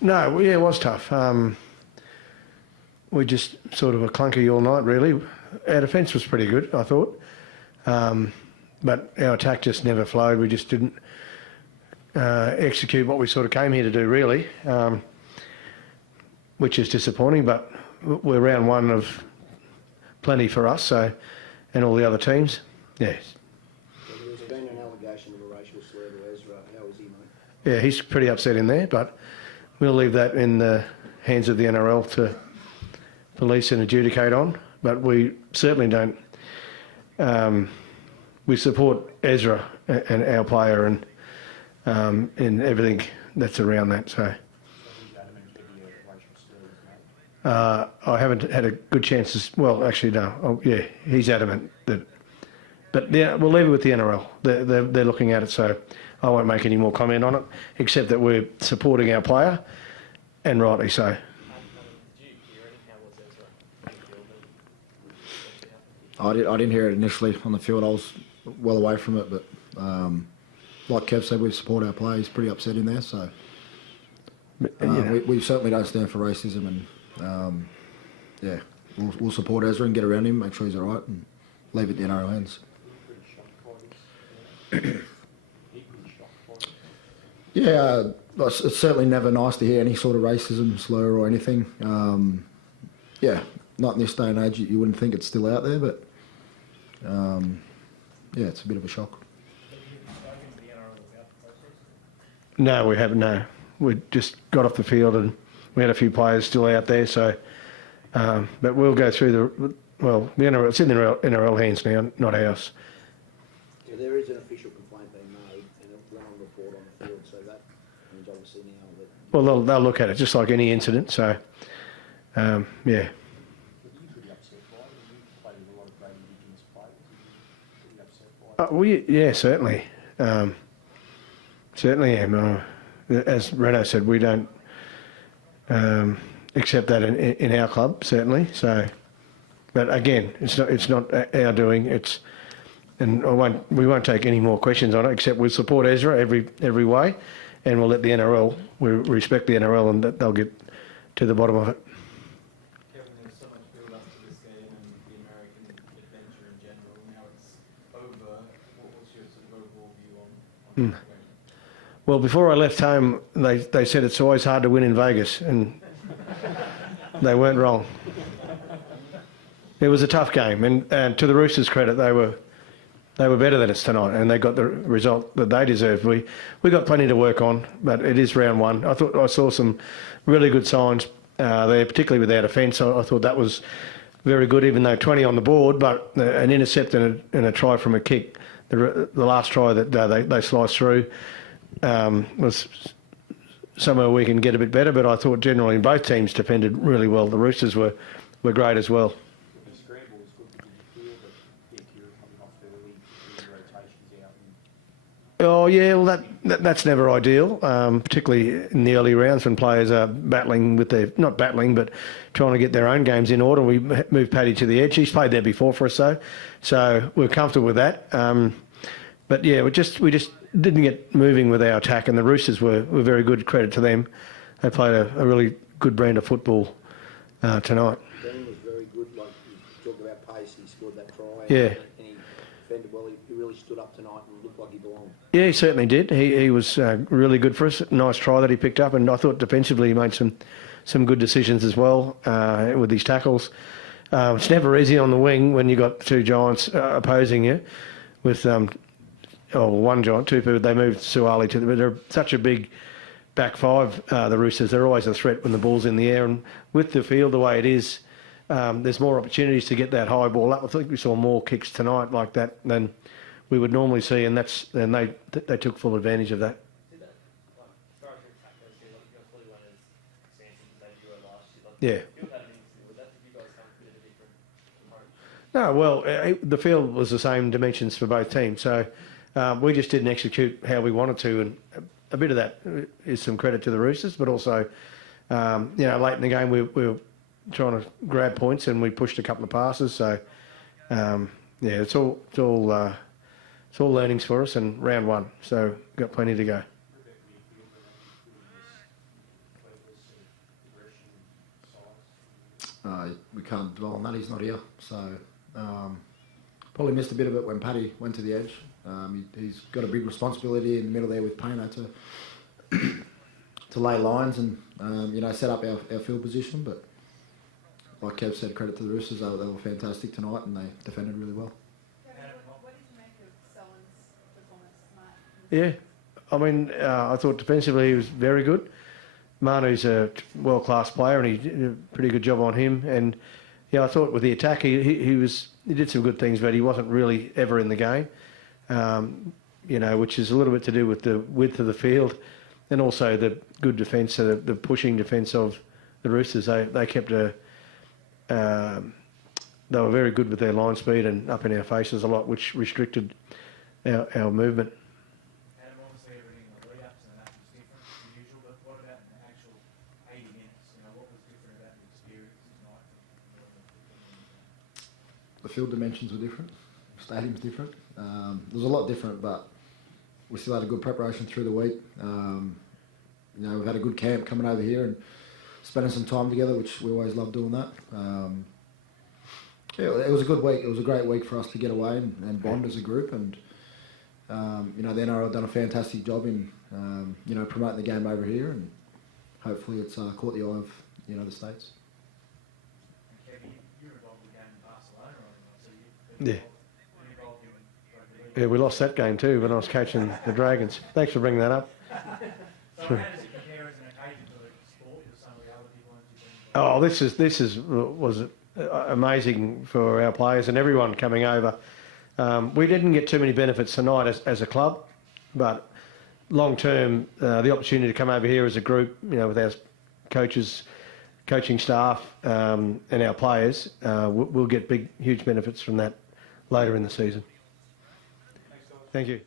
No, yeah, it was tough. We just sort of were clunky all night, really. Our defence was pretty good, I thought. But our attack just never flowed. We just didn't execute what we sort of came here to do, really, which is disappointing. But we're round one of plenty for us, so, and all the other teams. Yes. There's been an allegation of a racial slur to Ezra. How is he, mate? Yeah, he's pretty upset in there, but we'll leave that in the hands of the NRL to police and adjudicate on. But we certainly don't. We support Ezra and our player and everything that's around that. So I haven't had a good chance to. Well, actually, no. Oh, yeah, he's adamant that. But yeah, we'll leave it with the NRL. They're looking at it, so I won't make any more comment on it, except that we're supporting our player, and rightly so. I didn't hear it initially on the field. I was well away from it, but like Kev said, we support our player. He's pretty upset in there, so we certainly don't stand for racism, and yeah, we'll support Ezra and get around him, make sure he's all right, and leave it in our hands. Yeah, it's certainly never nice to hear any sort of racism, slur or anything. Yeah, not in this day and age. You wouldn't think it's still out there, but yeah, it's a bit of a shock. No, we haven't. No, we just got off the field and we had a few players still out there. So, but we'll go through the NRL. It's in the NRL hands now, not ours. So there is an official complaint being made and a ground report on the field. So that means obviously now that. Well, they'll look at it just like any incident. So, yeah. Yeah, certainly. Certainly am. As Renault said, we don't accept that in our club, certainly. So, but again, it's not our doing. And we won't take any more questions on it. Except we'll support Ezra every way, and we'll let the NRL. We respect the NRL, and they'll get to the bottom of it. Well, before I left home, they said it's always hard to win in Vegas, and they weren't wrong. It was a tough game, and to the Roosters' credit, they were better than us tonight, and they got the result that they deserved. We got plenty to work on, but it is round one. I thought I saw some really good signs there, particularly with our defence. I thought that was very good, even though 20 on the board, but an intercept and a try from a kick. The last try that they sliced through was somewhere we can get a bit better, but I thought generally both teams defended really well. The Roosters were great as well. Oh yeah, well that's never ideal, particularly in the early rounds when players are battling with not battling, but trying to get their own games in order. We moved Paddy to the edge. He's played there before for us, so we're comfortable with that. But yeah, we just didn't get moving with our attack, and the Roosters were very good. Credit to them. They played a really good brand of football tonight. Ben was very good. Like you talk about pace, he scored that try. Yeah. And he defended well. He really stood up tonight and looked like he belonged. Yeah, he certainly did. He was really good for us. Nice try that he picked up, and I thought defensively he made some good decisions as well with his tackles. It's never easy on the wing when you got two giants opposing you with. One giant, two people. They moved Suali to but they're such a big back five, the Roosters. They're always a threat when the ball's in the air, and with the field the way it is, there's more opportunities to get that high ball up. I think we saw more kicks tonight like that than we would normally see, and they took full advantage of that. Yeah. No, well, the field was the same dimensions for both teams, so we just didn't execute how we wanted to, and a bit of that is some credit to the Roosters, but also, late in the game we were trying to grab points and we pushed a couple of passes, so it's all learnings for us, and round one, so got plenty to go. we can't dwell on that. He's not here, so probably missed a bit of it when Paddy went to the edge. He's got a big responsibility in the middle there with Paino to lay lines and set up our field position. But like Kev said, credit to the Roosters. They were fantastic tonight and they defended really well. What did you make of Selwyn's performance tonight? Yeah, I mean, I thought defensively he was very good. Manu's a world-class player, and he did a pretty good job on him. And I thought with the attack, he did some good things, but he wasn't really ever in the game. Which is a little bit to do with the width of the field, and also the good defence, the pushing defence of the Roosters. They kept they were very good with their line speed and up in our faces a lot, which restricted our movement. Adam, obviously everything in the lead up to the match was different than usual, but what about in the actual 80 minutes? What was different about the experience tonight? The field dimensions were different. The stadium's different. There was a lot different, but we still had a good preparation through the week. We've had a good camp coming over here and spending some time together, which we always love doing that. It was a good week. It was a great week for us to get away and bond as a group. And the NRL done a fantastic job in promoting the game over here, and hopefully it's caught the eye of the States. And Kevin, you were involved with the game in Barcelona, so Yeah. involved in rugby league. Yeah, we lost that game too when I was coaching the Dragons. Thanks for bringing that up. So how does it compare as an occasion to the sport with some of the other big ones you've been Oh, was amazing for our players and everyone coming over. We didn't get too many benefits tonight as a club, but long term, the opportunity to come over here as a group, with our coaches, coaching staff, and our players, we'll get huge benefits from that later in the season. Thank you.